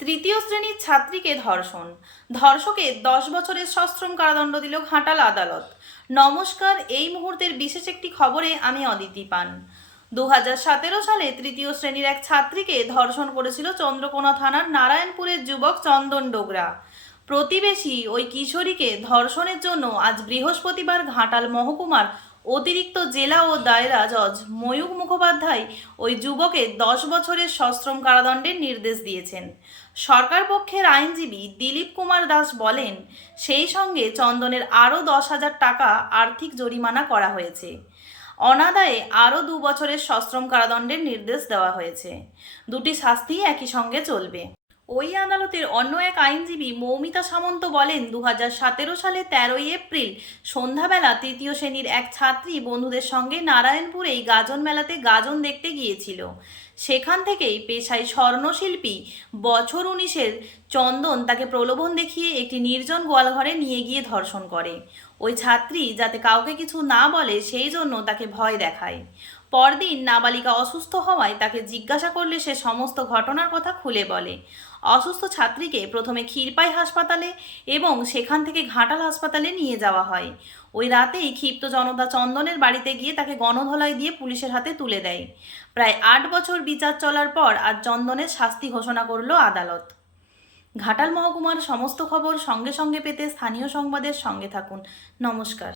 তৃতীয় শ্রেণির ছাত্রীকে ধর্ষণ। ধর্ষকে দশ বছরের সশ্রম কারাদণ্ড দিল ঘাটাল আদালত। নমস্কার, এই মুহূর্তের বিশেষ একটি খবরে আমি অদিতি পান। দু সালে তৃতীয় শ্রেণির এক ছাত্রীকে ধর্ষণ করেছিল চন্দ্রকোনা থানার নারায়ণপুরের যুবক চন্দন ডোগরা। প্রতিবেশী ওই কিশোরীকে ধর্ষণের জন্য আজ বৃহস্পতিবার ঘাটাল মহকুমার অতিরিক্ত জেলা ও দায়রা জজ ময়ূক মুখোপাধ্যায় ওই যুবকে দশ বছরের সশ্রম কারাদণ্ডের নির্দেশ দিয়েছেন। সরকার পক্ষের আইনজীবী দিলীপ কুমার দাস বলেন, সেই সঙ্গে চন্দনের আরও দশ হাজার টাকা আর্থিক জরিমানা করা হয়েছে। অনাদায়ে আরও দু বছরের সশ্রম কারাদণ্ডের নির্দেশ দেওয়া হয়েছে। দুটি শাস্তিই একই সঙ্গে চলবে। ওই আদালতের অন্য এক আইনজীবী মৌমিতা সামন্ত বলেন দু সতেরো সালে তেরোই এপ্রিল সন্ধ্যাবেলা তৃতীয় শ্রেণির এক ছাত্রী বন্ধুদের সঙ্গে নারায়ণপুরেই গাজন মেলাতে গাজন দেখতে গিয়েছিল। সেখান থেকেই পেশায় স্বর্ণশিল্পী বছর উনিশের চন্দন তাকে প্রলোভন দেখিয়ে একটি নির্জন গোয়ালঘরে নিয়ে গিয়ে ধর্ষণ করে। ওই ছাত্রী যাতে কাউকে কিছু না বলে সেই জন্য তাকে ভয় দেখায়। পরদিন নাবালিকা অসুস্থ হওয়ায় তাকে জিজ্ঞাসা করলে সে সমস্ত ঘটনার কথা খুলে বলে। অসুস্থ ছাত্রীকে প্রথমে ক্ষীরপাই হাসপাতালে এবং সেখান থেকে ঘাটাল হাসপাতালে নিয়ে যাওয়া হয়। ওই রাতেই ক্ষিপ্ত জনতা চন্দনের বাড়িতে গিয়ে তাকে গণধলাই দিয়ে পুলিশের হাতে তুলে দেয়। প্রায় আট বছর বিচার চলার পর আজ চন্দনের শাস্তি ঘোষণা করল আদালত। ঘাটাল মহকুমার সমস্ত খবর সঙ্গে সঙ্গে পেতে স্থানীয় সংবাদের সঙ্গে থাকুন। নমস্কার।